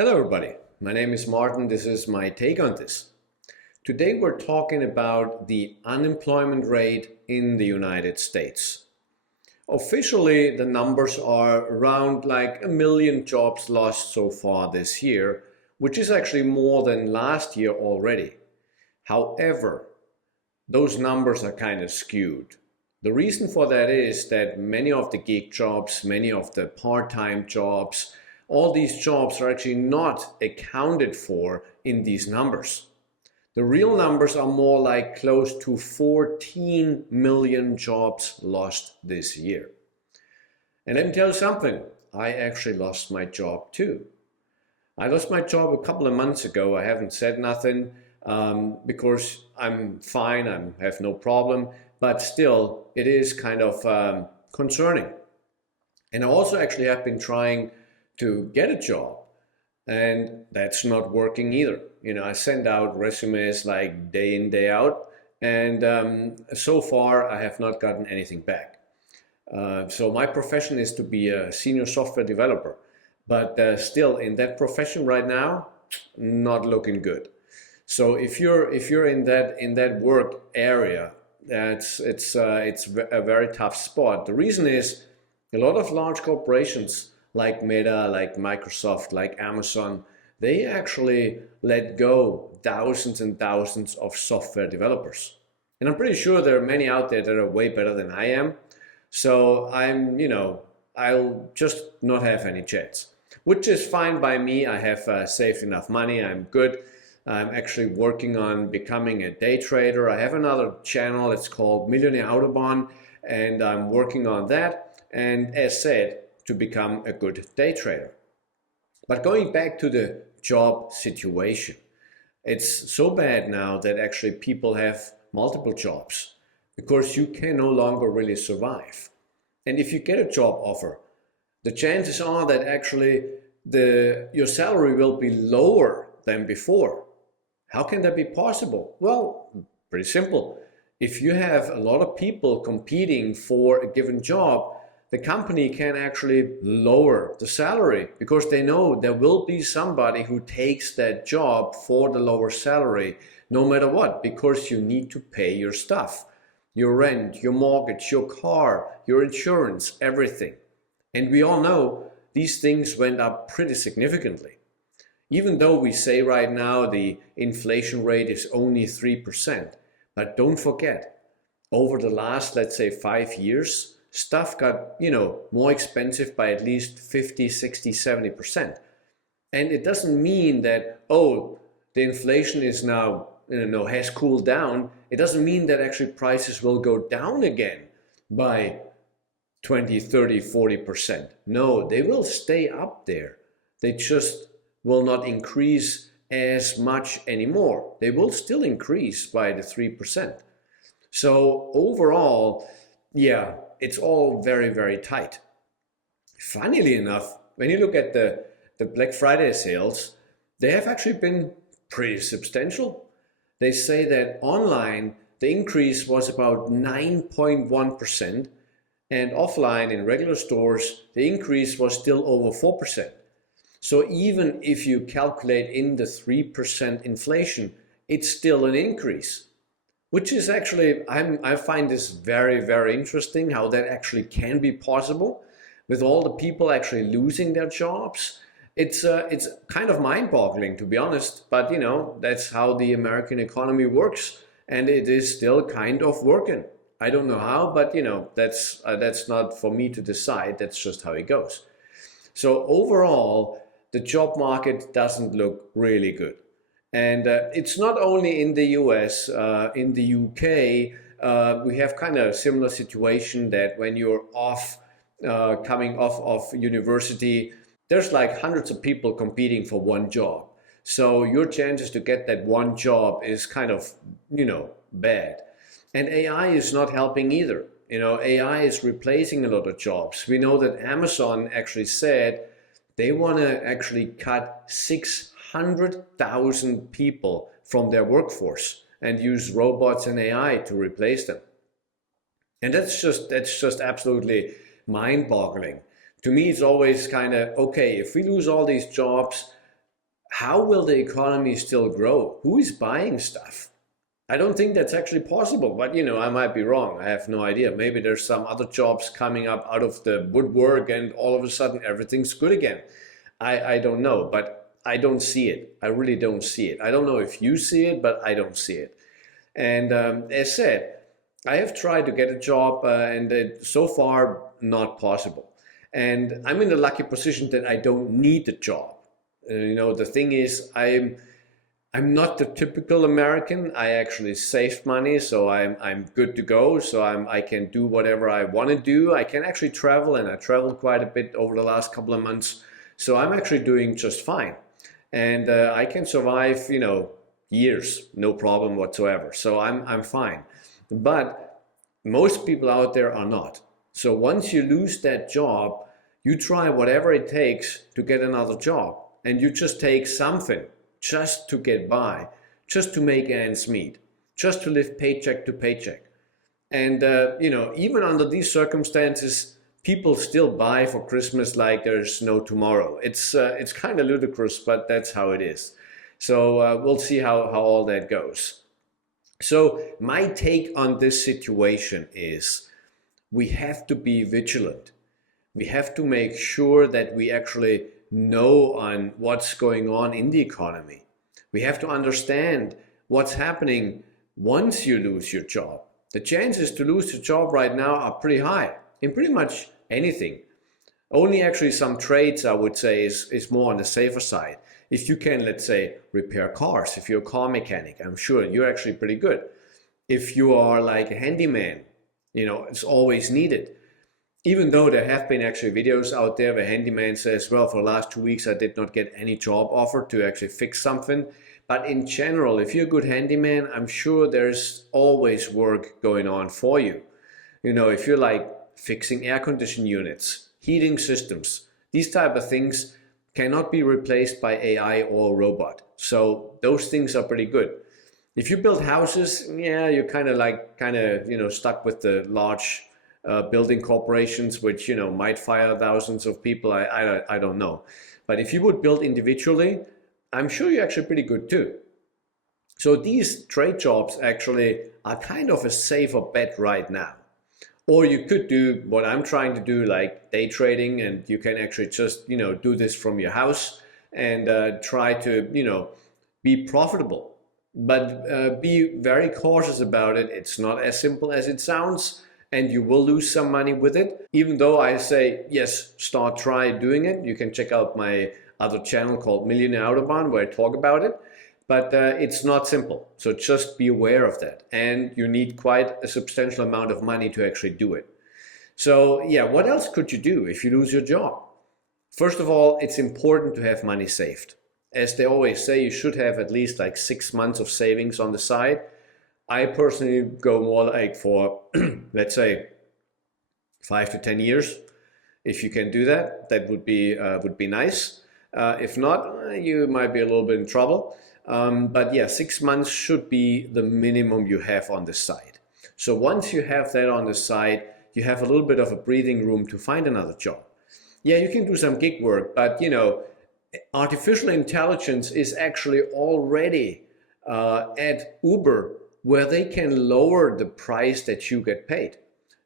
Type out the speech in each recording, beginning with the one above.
Hello everybody, my name is Martin. This is my take on this. Today we're talking about the unemployment rate in the United States. Officially the numbers are around like 1 million jobs lost so far this year, which is actually more than last year already. However, those numbers are kind of skewed. The reason for that is that many of the gig jobs, many of the part-time jobs, all these jobs are actually not accounted for in these numbers. The real numbers are more like close to 14 million jobs lost this year. And let me tell you something, I actually lost my job too. I lost my job a couple of months ago. I haven't said nothing because I'm fine, I have no problem, but still it is kind of concerning. And I also actually have been trying to get a job, and that's not working either. I send out resumes like day in, day out, and so far I have not gotten anything back. So my profession is to be a senior software developer, but still in that profession right now, not looking good. So if you're in that work area, it's a very tough spot. The reason is a lot of large corporations like Meta, like Microsoft, like Amazon, they actually let go thousands and thousands of software developers. And I'm pretty sure there are many out there that are way better than I am. So I'll just not have any chance, which is fine by me. I have saved enough money. I'm good. I'm actually working on becoming a day trader. I have another channel. It's called Millionaire Autobahn, and I'm working on that. And as said, to become a good day trader. But going back to the job situation, it's so bad now that actually people have multiple jobs because you can no longer really survive. And if you get a job offer, the chances are that actually your salary will be lower than before. How can that be possible? Well, pretty simple. If you have a lot of people competing for a given job, the company can actually lower the salary because they know there will be somebody who takes that job for the lower salary no matter what, because you need to pay your stuff, your rent, your mortgage, your car, your insurance, everything. And we all know these things went up pretty significantly. Even though we say right now the inflation rate is only 3%, but don't forget, over the last, let's say 5 years, stuff got, more expensive by at least 50, 60, 70%. And it doesn't mean that, the inflation is now, has cooled down. It doesn't mean that actually prices will go down again by 20, 30, 40%. No, they will stay up there. They just will not increase as much anymore. They will still increase by the 3%. So overall, yeah, it's all very, very tight. Funnily enough, when you look at the Black Friday sales, they have actually been pretty substantial. They say that online, the increase was about 9.1%, and offline in regular stores, the increase was still over 4%. So even if you calculate in the 3% inflation, it's still an increase. Which is actually, I find this very, very interesting how that actually can be possible with all the people actually losing their jobs. It's kind of mind-boggling, to be honest, but that's how the American economy works, and it is still kind of working. I don't know how, but that's not for me to decide. That's just how it goes. So overall, the job market doesn't look really good. And it's not only in the US, in the UK, we have kind of a similar situation that when you're coming off of university, there's like hundreds of people competing for one job. So your chances to get that one job is kind of, bad. And AI is not helping either. AI is replacing a lot of jobs. We know that Amazon actually said they want to actually cut 600,000 people from their workforce and use robots and AI to replace them. And that's just absolutely mind-boggling. To me, it's always kind of, okay, if we lose all these jobs, how will the economy still grow? Who is buying stuff? I don't think that's actually possible, but I might be wrong. I have no idea. Maybe there's some other jobs coming up out of the woodwork and all of a sudden everything's good again. I don't know, but I don't see it. I really don't see it. I don't know if you see it, but I don't see it. And as said, I have tried to get a job and so far not possible. And I'm in the lucky position that I don't need the job. The thing is, I'm not the typical American. I actually saved money, so I'm good to go. So I can do whatever I want to do. I can actually travel, and I traveled quite a bit over the last couple of months. So I'm actually doing just fine, and I can survive, years, no problem whatsoever. So I'm fine. But most people out there are not. So once you lose that job, you try whatever it takes to get another job, and you just take something just to get by, just to make ends meet, just to live paycheck to paycheck. And even under these circumstances, people still buy for Christmas like there's no tomorrow. It's kind of ludicrous, but that's how it is. So we'll see how all that goes. So my take on this situation is we have to be vigilant. We have to make sure that we actually know on what's going on in the economy. We have to understand what's happening once you lose your job. The chances to lose your job right now are pretty high in pretty much anything. Only actually some trades, I would say, is more on the safer side. If you can, let's say, repair cars, if you're a car mechanic, I'm sure you're actually pretty good. If you are like a handyman, it's always needed. Even though there have been actually videos out there where handyman says, well, for the last 2 weeks, I did not get any job offer to actually fix something. But in general, if you're a good handyman, I'm sure there's always work going on for you. If you're like fixing air conditioning units, heating systems, these type of things cannot be replaced by AI or a robot. So those things are pretty good. If you build houses, yeah, you're kind of stuck with the large building corporations, which might fire thousands of people. I don't know, but if you would build individually, I'm sure you're actually pretty good too. So these trade jobs actually are kind of a safer bet right now. Or you could do what I'm trying to do, like day trading, and you can actually just do this from your house and try to be profitable, but be very cautious about it. It's not as simple as it sounds. And you will lose some money with it. Even though I say, yes, try doing it. You can check out my other channel called Millionaire Autobahn where I talk about it. But it's not simple. So just be aware of that. And you need quite a substantial amount of money to actually do it. So yeah, what else could you do if you lose your job? First of all, it's important to have money saved. As they always say, you should have at least like 6 months of savings on the side. I personally go more like for, let's say, 5 to 10 years. If you can do that, that would be nice. If not, you might be a little bit in trouble. But yeah, 6 months should be the minimum you have on the side. So once you have that on the side, you have a little bit of a breathing room to find another job. Yeah, you can do some gig work, but artificial intelligence is actually already at Uber, where they can lower the price that you get paid.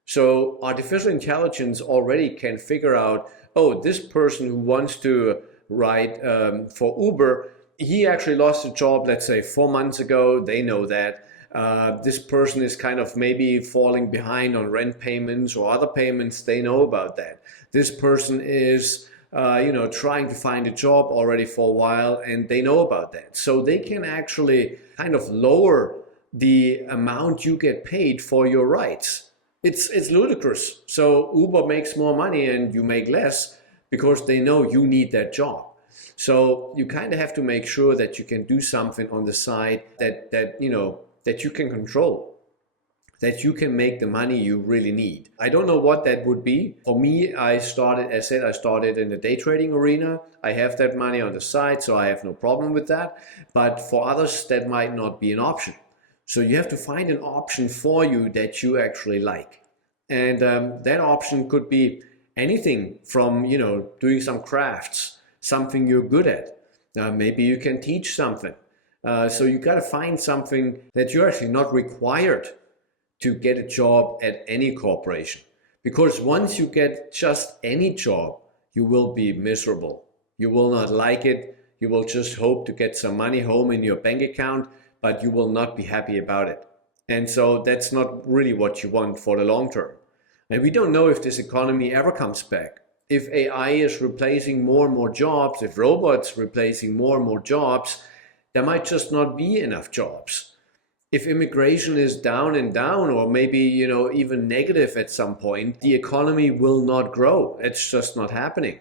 So artificial intelligence already can figure out, oh, this person who wants to ride for Uber, he actually lost a job, let's say 4 months ago. They know that. This person is kind of maybe falling behind on rent payments or other payments. They know about that. This person is trying to find a job already for a while, and they know about that. So they can actually kind of lower the amount you get paid for your rides. It's ludicrous. So Uber makes more money and you make less because they know you need that job. So you kind of have to make sure that you can do something on the side that you can control, that you can make the money you really need. I don't know what that would be. For me, I started in the day trading arena. I have that money on the side, so I have no problem with that. But for others, that might not be an option. So you have to find an option for you that you actually like. And that option could be anything from, doing some crafts, something you're good at. Maybe you can teach something. So you got to find something that you're actually not required to get a job at any corporation. Because once you get just any job, you will be miserable. You will not like it. You will just hope to get some money home in your bank account, but you will not be happy about it. And so that's not really what you want for the long term. And we don't know if this economy ever comes back. If AI is replacing more and more jobs, if robots replacing more and more jobs, there might just not be enough jobs. If immigration is down and down, or maybe, even negative at some point, the economy will not grow. It's just not happening.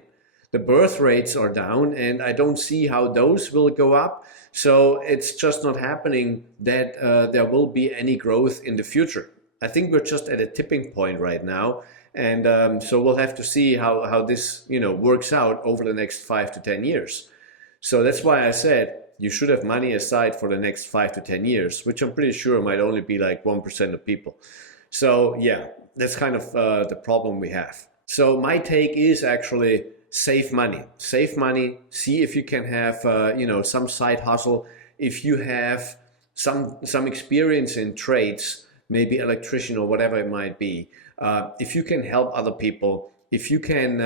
The birth rates are down, and I don't see how those will go up. So it's just not happening that there will be any growth in the future. I think we're just at a tipping point right now. And so we'll have to see how this works out over the next 5 to 10 years. So that's why I said you should have money aside for the next 5 to 10 years, which I'm pretty sure might only be like 1% of people. So yeah, that's kind of the problem we have. So my take is actually save money. Save money, see if you can have some side hustle. If you have some experience in trades, maybe electrician or whatever it might be, if you can help other people, if you can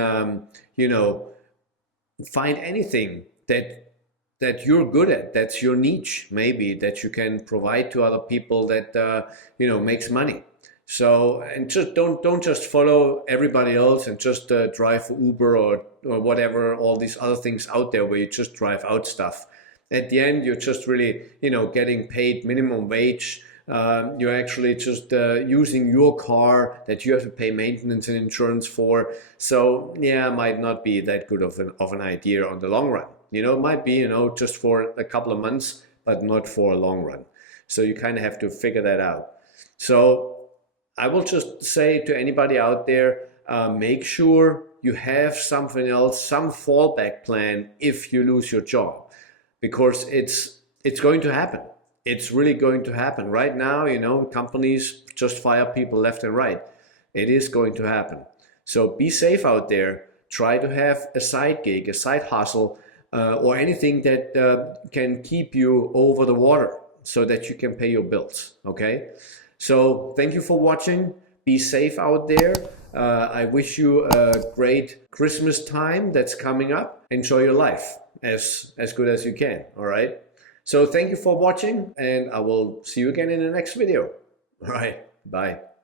find anything that you're good at, that's your niche, maybe that you can provide to other people that makes money. So, and just don't just follow everybody else and just drive for Uber or whatever, all these other things out there where you just drive out stuff. At the end, you're just really getting paid minimum wage. You're actually just using your car that you have to pay maintenance and insurance for. So yeah, might not be that good of an idea on the long run. It might be, just for a couple of months, but not for a long run. So you kind of have to figure that out. So I will just say to anybody out there, make sure you have something else, some fallback plan if you lose your job, because it's going to happen. It's really going to happen. Right now, companies just fire people left and right. It is going to happen. So be safe out there. Try to have a side gig, a side hustle, or anything that can keep you over the water so that you can pay your bills, okay? So thank you for watching. Be safe out there. I wish you a great Christmas time that's coming up. Enjoy your life as good as you can, all right? So thank you for watching, and I will see you again in the next video. All right, bye.